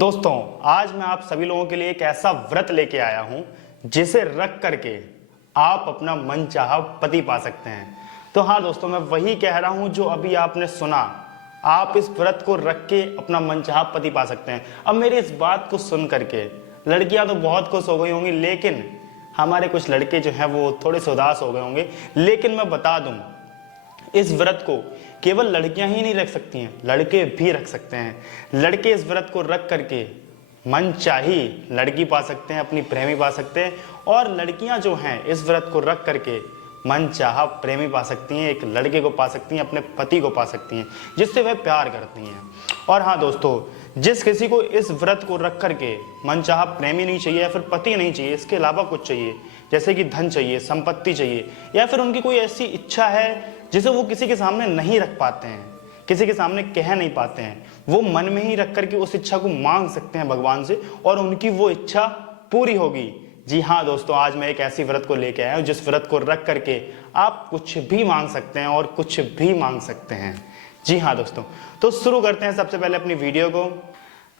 दोस्तों, आज मैं आप सभी लोगों के लिए एक ऐसा व्रत लेके आया हूं जिसे रख करके आप अपना मनचाहा पति पा सकते हैं। तो हाँ दोस्तों, मैं वही कह रहा हूं जो अभी आपने सुना। आप इस व्रत को रख के अपना मनचाहा पति पा सकते हैं। अब मेरी इस बात को सुन करके लड़कियां तो बहुत खुश हो गई होंगी, लेकिन हमारे कुछ लड़के जो हैं वो थोड़े से उदास हो गए होंगे। लेकिन मैं बता दूं, इस व्रत को केवल लड़कियां ही नहीं रख सकती हैं, लड़के भी रख सकते हैं। लड़के इस व्रत को रख करके मनचाही लड़की पा सकते हैं, अपनी प्रेमी पा सकते हैं। और लड़कियां जो हैं इस व्रत को रख करके मनचाहा प्रेमी पा सकती हैं, एक लड़के को पा सकती हैं, अपने पति को पा सकती हैं जिससे वह प्यार करती हैं। और हाँ दोस्तों, जिस किसी को इस व्रत को रख करके मनचाहा प्रेमी नहीं चाहिए या फिर पति नहीं चाहिए, इसके अलावा कुछ चाहिए, जैसे कि धन चाहिए, संपत्ति चाहिए, या फिर उनकी कोई ऐसी इच्छा है जिसे वो किसी के सामने नहीं रख पाते हैं, किसी के सामने कह नहीं पाते हैं, वो मन में ही रख करके उस इच्छा को मांग सकते हैं भगवान से और उनकी वो इच्छा पूरी होगी। जी हाँ दोस्तों, आज मैं एक ऐसी व्रत को लेके आया हूँ जिस व्रत को रख करके आप कुछ भी मांग सकते हैं और कुछ भी मांग सकते हैं। जी हाँ दोस्तों, तो शुरू करते हैं सबसे पहले अपनी वीडियो को।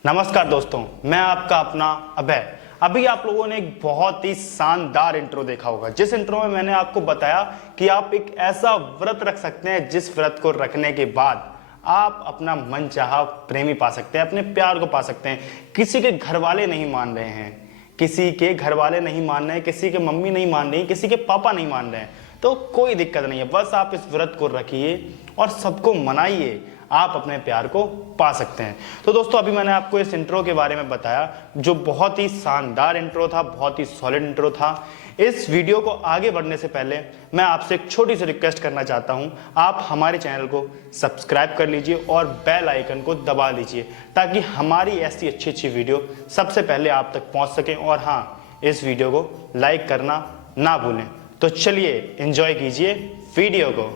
नमस्कार दोस्तों, मैं आपका अपना अभय। अभी आप लोगों ने एक बहुत ही शानदार इंट्रो देखा होगा, जिस इंट्रो में मैंने आपको बताया कि आप एक ऐसा व्रत रख सकते हैं जिस व्रत को रखने के बाद आप अपना मनचाहा प्रेमी पा सकते हैं, अपने प्यार को पा सकते हैं। किसी के घर वाले नहीं मान रहे हैं, किसी के घर वाले नहीं मान रहे हैं, किसी के मम्मी नहीं मान रही, किसी के पापा नहीं मान रहे हैं, तो कोई दिक्कत नहीं है। बस आप इस व्रत को रखिए और सबको मनाइए, आप अपने प्यार को पा सकते हैं। तो दोस्तों, अभी मैंने आपको इस इंट्रो के बारे में बताया जो बहुत ही शानदार इंट्रो था, बहुत ही सॉलिड इंट्रो था। इस वीडियो को आगे बढ़ने से पहले मैं आपसे एक छोटी सी रिक्वेस्ट करना चाहता हूं, आप हमारे चैनल को सब्सक्राइब कर लीजिए और बेल आइकन को दबा लीजिए ताकि हमारी ऐसी अच्छी अच्छी वीडियो सबसे पहले आप तक पहुंच सके। और हाँ, इस वीडियो को लाइक करना ना भूलें। तो चलिए एंजॉय कीजिए वीडियो को।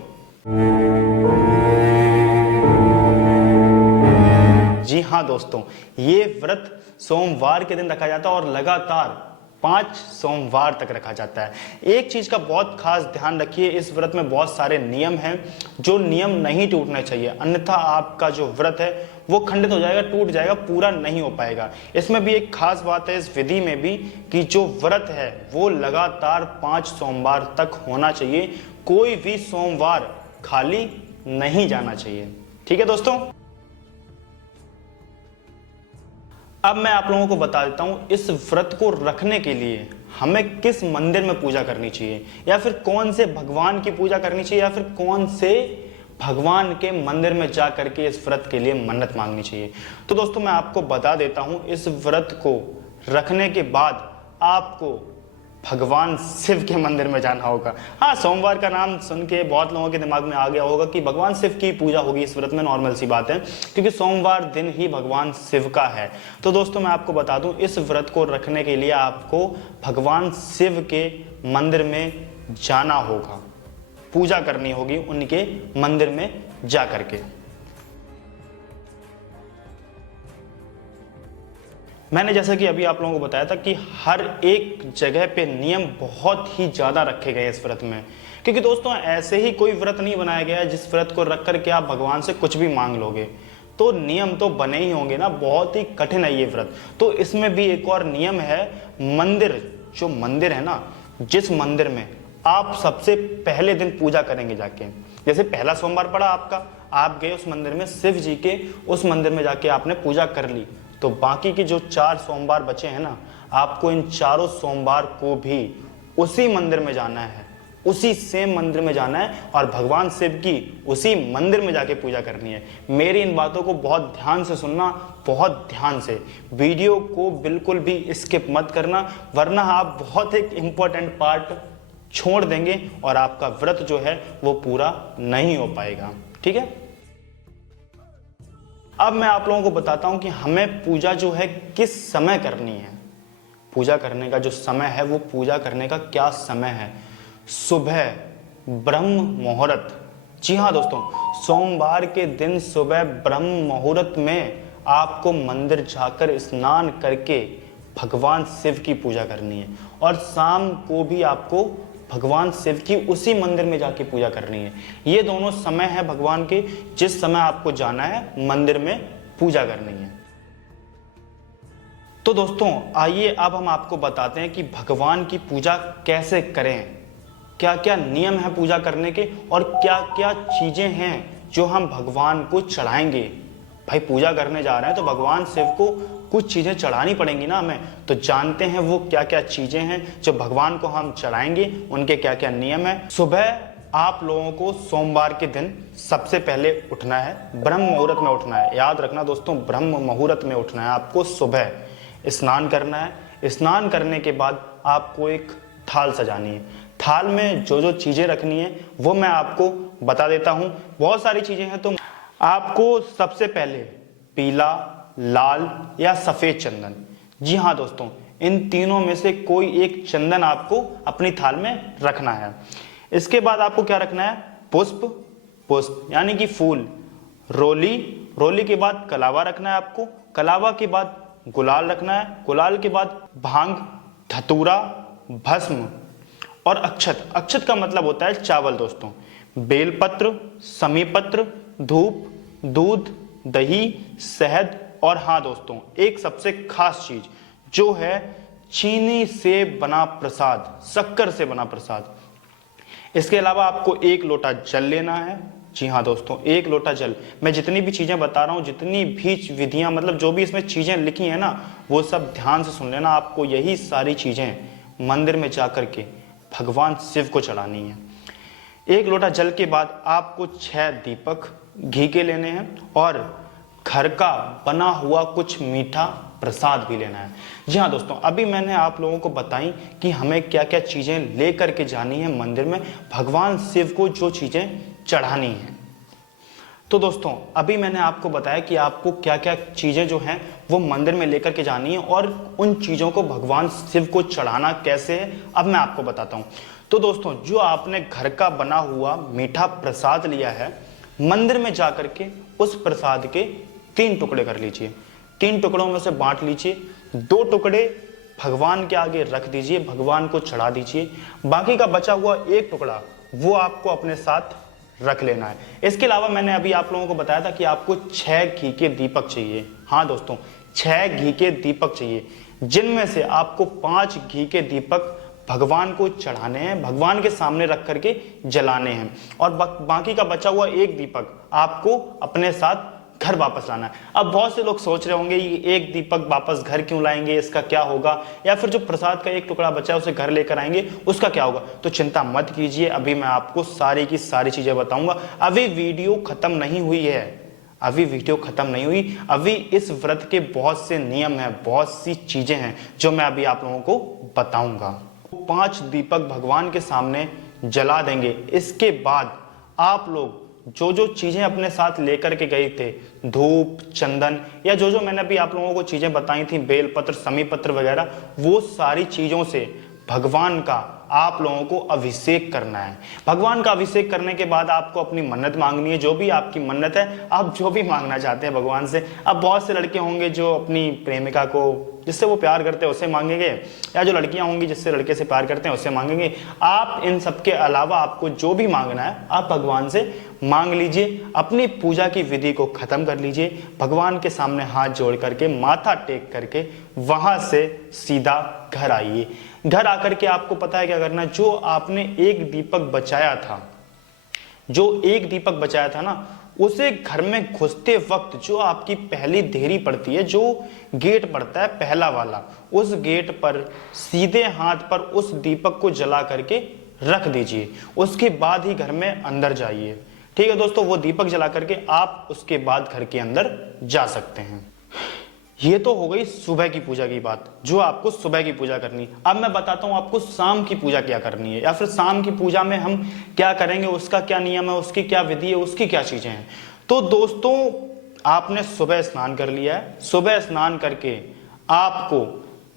जी हाँ दोस्तों, ये व्रत सोमवार के दिन रखा जाता है और लगातार 5 सोमवार तक रखा जाता है। एक चीज का बहुत खास ध्यान रखिए, इस व्रत में बहुत सारे नियम हैं जो नियम नहीं टूटने चाहिए, अन्यथा आपका जो व्रत है वो खंडित हो जाएगा, टूट जाएगा, पूरा नहीं हो पाएगा। इसमें भी एक खास बात है इस विधि में भी कि जो व्रत है वो लगातार 5 सोमवार तक होना चाहिए, कोई भी सोमवार खाली नहीं जाना चाहिए। ठीक है दोस्तों, अब मैं आप लोगों को बता देता हूं इस व्रत को रखने के लिए हमें किस मंदिर में पूजा करनी चाहिए, या फिर कौन से भगवान की पूजा करनी चाहिए, या फिर कौन से भगवान के मंदिर में जा करके इस व्रत के लिए मन्नत मांगनी चाहिए। तो दोस्तों, मैं आपको बता देता हूं, इस व्रत को रखने के बाद आपको भगवान शिव के मंदिर में जाना होगा। हाँ, सोमवार का नाम सुन के बहुत लोगों के दिमाग में आ गया होगा कि भगवान शिव की पूजा होगी इस व्रत में, नॉर्मल सी बात है क्योंकि सोमवार दिन ही भगवान शिव का है। तो दोस्तों, मैं आपको बता दूं, इस व्रत को रखने के लिए आपको भगवान शिव के मंदिर में जाना होगा, पूजा करनी होगी उनके मंदिर में जा करके। मैंने जैसा कि अभी आप लोगों को बताया था कि हर एक जगह पे नियम बहुत ही ज्यादा रखे गए इस व्रत में, क्योंकि दोस्तों ऐसे ही कोई व्रत नहीं बनाया गया है जिस व्रत को रख करके आप भगवान से कुछ भी मांग लोगे। तो नियम तो बने ही होंगे ना, बहुत ही कठिन है ये व्रत। तो इसमें भी एक और नियम है, मंदिर, जो मंदिर है ना, जिस मंदिर में आप सबसे पहले दिन पूजा करेंगे जाके, जैसे पहला सोमवार पड़ा आपका, आप गए उस मंदिर में, शिव जी के उस मंदिर में जाके आपने पूजा कर ली, तो बाकी के जो 4 सोमवार बचे हैं ना, आपको इन चारों सोमवार को भी उसी मंदिर में जाना है, उसी सेम मंदिर में जाना है और भगवान शिव की उसी मंदिर में जाके पूजा करनी है। मेरी इन बातों को बहुत ध्यान से सुनना, बहुत ध्यान से, वीडियो को बिल्कुल भी स्किप मत करना, वरना आप बहुत एक इंपॉर्टेंट पार्ट छोड़ देंगे और आपका व्रत जो है वो पूरा नहीं हो पाएगा। ठीक है, अब मैं आप लोगों को बताता हूं कि हमें पूजा जो है किस समय करनी है। पूजा करने का जो समय है वो पूजा करने का क्या समय है, सुबह ब्रह्म मुहूर्त। जी हाँ दोस्तों, सोमवार के दिन सुबह ब्रह्म मुहूर्त में आपको मंदिर जाकर स्नान करके भगवान शिव की पूजा करनी है और शाम को भी आपको भगवान शिव की उसी मंदिर में जाके पूजा करनी है। ये दोनों समय है भगवान के, जिस समय आपको जाना है मंदिर में पूजा करनी है। तो दोस्तों आइए अब हम आपको बताते हैं कि भगवान की पूजा कैसे करें, क्या क्या नियम है पूजा करने के और क्या क्या चीजें हैं जो हम भगवान को चढ़ाएंगे। भाई पूजा करने जा रहे हैं तो भगवान शिव को कुछ चीजें चढ़ानी पड़ेंगी ना हमें, तो जानते हैं वो क्या क्या चीजें हैं जो भगवान को हम चढ़ाएंगे, उनके क्या क्या नियम है। सुबह आप लोगों को सोमवार के दिन सबसे पहले उठना है, ब्रह्म मुहूर्त में उठना है। याद रखना दोस्तों, ब्रह्म मुहूर्त में उठना है आपको। सुबह स्नान करना है, स्नान करने के बाद आपको एक थाल सजानी है। थाल में जो जो चीजें रखनी है वो मैं आपको बता देता हूं। बहुत सारी चीजें हैं, तो आपको सबसे पहले पीला, लाल या सफेद चंदन, जी हाँ दोस्तों, इन तीनों में से कोई एक चंदन आपको अपनी थाल में रखना है। इसके बाद आपको क्या रखना है, पुष्प यानी कि फूल, रोली के बाद कलावा रखना है आपको, कलावा के बाद गुलाल रखना है, गुलाल के बाद भांग, धतूरा, भस्म और अक्षत का मतलब होता है चावल दोस्तों, बेलपत्र, समीपत्र, धूप, दूध, दही, शहद और हाँ दोस्तों एक सबसे खास चीज जो है चीनी से बना प्रसाद, शक्कर से बना प्रसाद। इसके अलावा आपको 1 लोटा जल लेना है। जी हाँ दोस्तों, 1 लोटा जल। मैं जितनी भी चीजें बता रहा हूँ, जितनी भी विधियां, मतलब जो भी इसमें चीजें लिखी है ना, वो सब ध्यान से सुन लेना। आपको यही सारी चीजें मंदिर में जाकर के भगवान शिव को चढ़ानी है। 1 लोटा जल के बाद आपको 6 दीपक घी के लेने हैं और घर का बना हुआ कुछ मीठा प्रसाद भी लेना है। जी हाँ दोस्तों, अभी मैंने आप लोगों को बताई कि हमें क्या क्या चीजें लेकर के जानी है मंदिर में, भगवान शिव को जो चीजें चढ़ानी है। तो दोस्तों अभी मैंने आपको बताया कि आपको क्या क्या चीजें जो हैं वो मंदिर में लेकर के जानी है और उन चीजों को भगवान शिव को चढ़ाना कैसे है अब मैं आपको बताता हूं। तो दोस्तों जो आपने घर का बना हुआ मीठा प्रसाद लिया है, मंदिर में जाकर के उस प्रसाद के 3 टुकड़े कर लीजिए। 3 टुकड़ों में से बांट लीजिए। 2 टुकड़े भगवान के आगे रख दीजिए, भगवान को चढ़ा दीजिए। बाकी का बचा हुआ 1 टुकड़ा वो आपको अपने साथ रख लेना है। इसके अलावा मैंने अभी आप लोगों को बताया था कि आपको 6 घी के दीपक चाहिए। हाँ दोस्तों, 6 घी के दीपक चाहिए, जिनमें से आपको 5 घी के दीपक भगवान को चढ़ाने हैं, भगवान के सामने रख करके जलाने हैं और बाकी का बचा हुआ 1 दीपक आपको अपने साथ घर वापस लाना है। अब बहुत से लोग सोच रहे होंगे ये 1 दीपक वापस घर क्यों लाएंगे, इसका क्या होगा, या फिर जो प्रसाद का 1 टुकड़ा बचा है उसे घर लेकर आएंगे, उसका क्या होगा। तो चिंता मत कीजिए, अभी मैं आपको सारी की सारी चीजें बताऊंगा। अभी वीडियो खत्म नहीं हुई है, अभी इस व्रत के बहुत से नियम हैं, बहुत सी चीजें हैं जो मैं अभी आप लोगों को बताऊंगा। 5 दीपक भगवान के सामने जला देंगे। इसके बाद आप लोग जो जो चीजें अपने साथ लेकर के गए थे, धूप, चंदन या जो जो मैंने अभी आप लोगों को चीजें बताई थी, बेलपत्र, समीपत्र वगैरह, वो सारी चीजों से भगवान का आप लोगों को अभिषेक करना है। भगवान का अभिषेक करने के बाद आपको अपनी मन्नत मांगनी है, जो भी आपकी मन्नत है, आप जो भी मांगना चाहते हैं भगवान से। अब बहुत से लड़के होंगे जो अपनी प्रेमिका को, जिससे वो प्यार करते हैं, उससे मांगेंगे, या जो लड़कियां होंगी जिससे लड़के से प्यार करते हैं उससे मांगेंगे। आप इन सब के अलावा आपको जो भी मांगना है आप भगवान से मांग लीजिए। अपनी पूजा की विधि को खत्म कर लीजिए, भगवान के सामने हाथ जोड़ करके, माथा टेक करके वहां से सीधा घर आइए। घर आकर के आपको पता है क्या करना, जो आपने 1 दीपक बचाया था ना, उसे घर में घुसते वक्त जो आपकी पहली देहरी पड़ती है, जो गेट पड़ता है पहला वाला, उस गेट पर सीधे हाथ पर उस दीपक को जला करके रख दीजिए। उसके बाद ही घर में अंदर जाइए। ठीक है दोस्तों, वो दीपक जला करके आप उसके बाद घर के अंदर जा सकते हैं। ये तो हो गई सुबह की पूजा की बात, जो आपको सुबह की पूजा करनी। अब मैं बताता हूं आपको शाम की पूजा क्या करनी है, या फिर शाम की पूजा में हम क्या करेंगे, उसका क्या नियम है, उसकी क्या विधि है, उसकी क्या चीजें हैं। तो दोस्तों आपने सुबह स्नान कर लिया है, सुबह स्नान करके आपको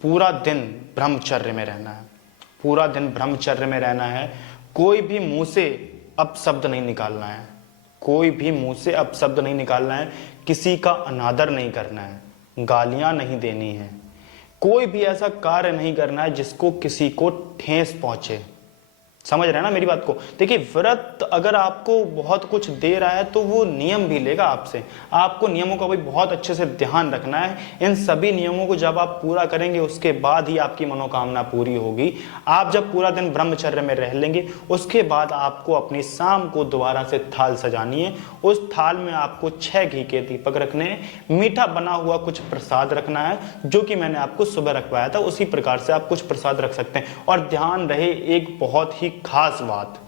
पूरा दिन ब्रह्मचर्य में रहना है, पूरा दिन ब्रह्मचर्य में रहना है। कोई भी मुंह से अपशब्द नहीं निकालना है, कोई भी मुंह से अपशब्द नहीं निकालना है, किसी का अनादर नहीं करना है, गालियां नहीं देनी है, कोई भी ऐसा कार्य नहीं करना है जिसको किसी को ठेस पहुंचे। समझ रहे हैं ना मेरी बात को। देखिए व्रत अगर आपको बहुत कुछ दे रहा है तो वो नियम भी लेगा आपसे, आपको नियमों का भी बहुत अच्छे से ध्यान रखना है। इन सभी नियमों को जब आप पूरा करेंगे उसके बाद ही आपकी मनोकामना पूरी होगी। आप जब पूरा दिन ब्रह्मचर्य में रह लेंगे उसके बाद आपको अपनी शाम को दोबारा से थाल सजानी है। उस थाल में आपको 6 घी के दीपक रखने हैं, मीठा बना हुआ कुछ प्रसाद रखना है जो कि मैंने आपको सुबह रखवाया था, उसी प्रकार से आप कुछ प्रसाद रख सकते हैं। और ध्यान रहे एक बहुत ही खास बात,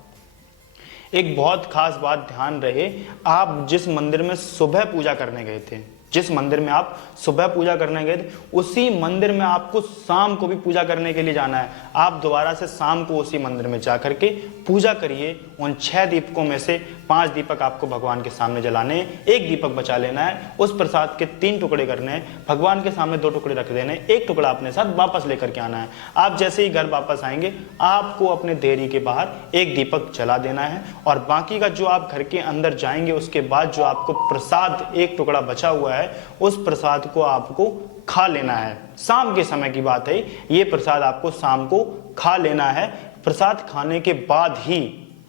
एक बहुत खास बात ध्यान रहे, आप जिस मंदिर में सुबह पूजा करने गए थे, जिस मंदिर में आप सुबह पूजा करने गए थे उसी मंदिर में आपको शाम को भी पूजा करने के लिए जाना है। आप दोबारा से शाम को उसी मंदिर में जाकर के पूजा करिए। उन 6 दीपकों में से 5 दीपक आपको भगवान के सामने जलाने हैं, 1 दीपक बचा लेना है। उस प्रसाद के 3 टुकड़े करने हैं, भगवान के सामने 2 टुकड़े रख देने हैं, 1 टुकड़ा अपने साथ वापस लेकर के आना है। आप जैसे ही घर वापस आएंगे आपको अपने देहरी के बाहर 1 दीपक जला देना है और बाकी का जो आप घर के अंदर जाएंगे उसके बाद जो आपको प्रसाद 1 टुकड़ा बचा हुआ है उस प्रसाद को आपको खा लेना है। शाम के समय की बात है, ये प्रसाद आपको शाम को खा लेना है। प्रसाद खाने के बाद ही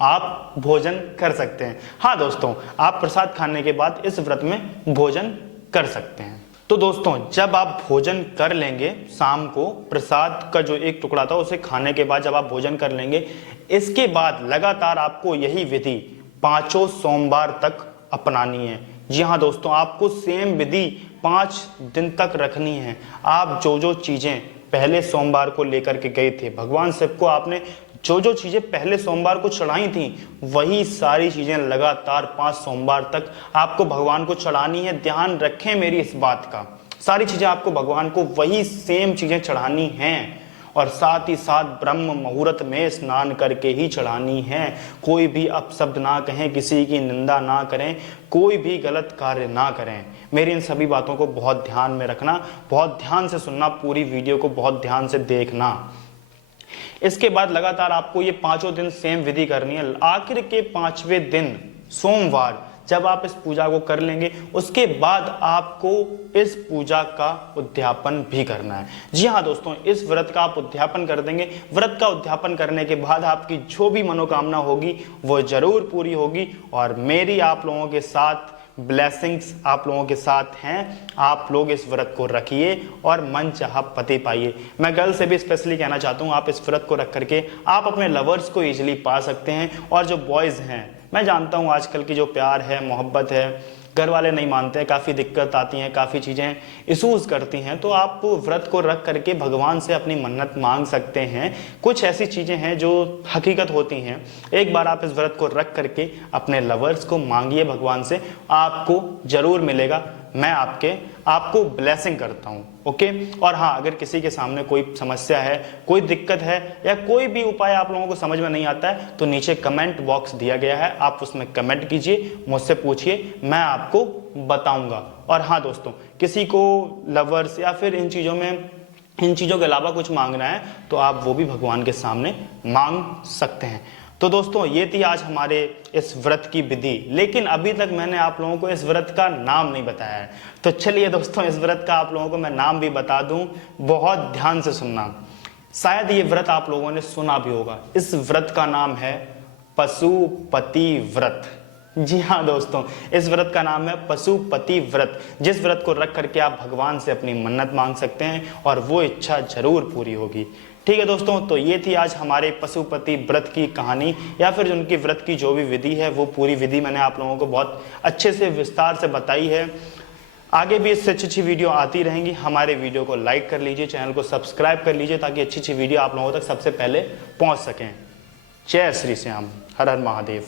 आप भोजन कर सकते हैं। हाँ दोस्तों, आप प्रसाद खाने के बाद इस व्रत में भोजन कर सकते हैं। तो दोस्तों जब आप भोजन कर लेंगे शाम को, प्रसाद का जो 1 टुकड़ा था उसे खाने के बाद जब आप भोजन कर लेंगे, इसके बाद लगातार आपको यही विधि 5 सोमवार तक अपनानी है। जी हाँ दोस्तों, आपको सेम विधि 5 दिन तक रखनी है। आप जो जो चीजें पहले सोमवार को लेकर के गए थे भगवान शिव को, आपने जो जो चीजें पहले सोमवार को चढ़ाई थी वही सारी चीजें लगातार 5 सोमवार तक आपको भगवान को चढ़ानी है। ध्यान रखें मेरी इस बात का, सारी चीजें आपको भगवान को वही सेम चीजें चढ़ानी हैं और साथ ही साथ ब्रह्म मुहूर्त में स्नान करके ही चढ़ानी है। कोई भी अपशब्द ना कहें, किसी की निंदा ना करें, कोई भी गलत कार्य ना करें। मेरी इन सभी बातों को बहुत ध्यान में रखना, बहुत ध्यान से सुनना, पूरी वीडियो को बहुत ध्यान से देखना। इसके बाद लगातार आपको ये 5 दिन सेम विधि करनी है। आखिर के 5वें दिन सोमवार जब आप इस पूजा को कर लेंगे उसके बाद आपको इस पूजा का उद्यापन भी करना है। जी हाँ दोस्तों, इस व्रत का आप उद्यापन कर देंगे। व्रत का उद्यापन करने के बाद आपकी जो भी मनोकामना होगी वो जरूर पूरी होगी और मेरी आप लोगों के साथ ब्लेसिंग्स आप लोगों के साथ हैं। आप लोग इस व्रत को रखिए और मन चाहा पति पाइए। मैं गर्ल से भी स्पेशली कहना चाहता हूँ, आप इस व्रत को रख करके आप अपने लवर्स को इजीली पा सकते हैं। और जो बॉयज़ हैं, मैं जानता हूँ आजकल की जो प्यार है, मोहब्बत है, घर वाले नहीं मानते हैं, काफ़ी दिक्कत आती हैं, काफ़ी चीज़ें इशूज़ करती हैं, तो आप व्रत को रख करके भगवान से अपनी मन्नत मांग सकते हैं। कुछ ऐसी चीज़ें हैं जो हकीकत होती हैं। एक बार आप इस व्रत को रख करके अपने लवर्स को मांगिए भगवान से, आपको ज़रूर मिलेगा। मैं आपको ब्लेसिंग करता हूँ, ओके। और हाँ, अगर किसी के सामने कोई समस्या है, कोई दिक्कत है या कोई भी उपाय आप लोगों को समझ में नहीं आता है तो नीचे कमेंट बॉक्स दिया गया है, आप उसमें कमेंट कीजिए, मुझसे पूछिए, मैं आपको बताऊंगा। और हाँ दोस्तों, किसी को लवर्स या फिर इन चीज़ों के अलावा कुछ मांगना है तो आप वो भी भगवान के सामने मांग सकते हैं। तो दोस्तों ये थी आज हमारे इस व्रत की विधि, लेकिन अभी तक मैंने आप लोगों को इस व्रत का नाम नहीं बताया है। तो चलिए दोस्तों, इस व्रत का आप लोगों को मैं नाम भी बता दूं, बहुत ध्यान से सुनना। शायद ये व्रत आप लोगों ने सुना भी होगा। इस व्रत का नाम है पशुपति व्रत। जी हाँ दोस्तों, इस व्रत का नाम है पशुपति व्रत, जिस व्रत को रख करके आप भगवान से अपनी मन्नत मांग सकते हैं और वो इच्छा जरूर पूरी होगी। ठीक है दोस्तों, तो ये थी आज हमारे पशुपति व्रत की कहानी, या फिर उनकी व्रत की जो भी विधि है वो पूरी विधि मैंने आप लोगों को बहुत अच्छे से विस्तार से बताई है। आगे भी इससे अच्छी अच्छी वीडियो आती रहेंगी। हमारे वीडियो को लाइक कर लीजिए, चैनल को सब्सक्राइब कर लीजिए ताकि अच्छी अच्छी वीडियो आप लोगों तक सबसे पहले पहुंच सकें। जय श्री श्याम, हर हर महादेव।